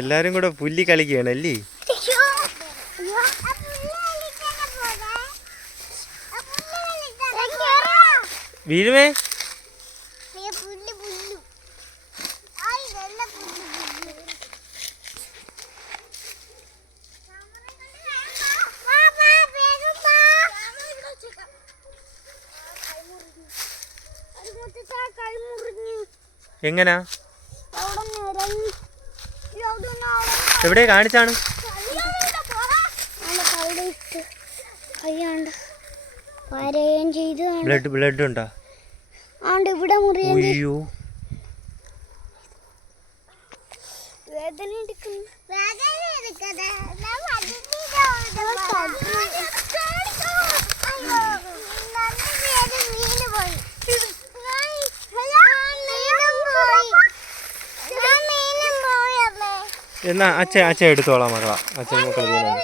എല്ലാരും കൂടെ പുല്ലി കളിക്കുകയാണല്ലേ? വീഴുമേ? എങ്ങനാ? എവിടെ കാണിച്ചാണ്? ബ്ലഡ് ഉണ്ടോ? അയ്യോ, എന്നാ അച്ഛ എടുത്തോളാം മകളാ. അച്ഛൻ മക്കൾ വീണാണ്.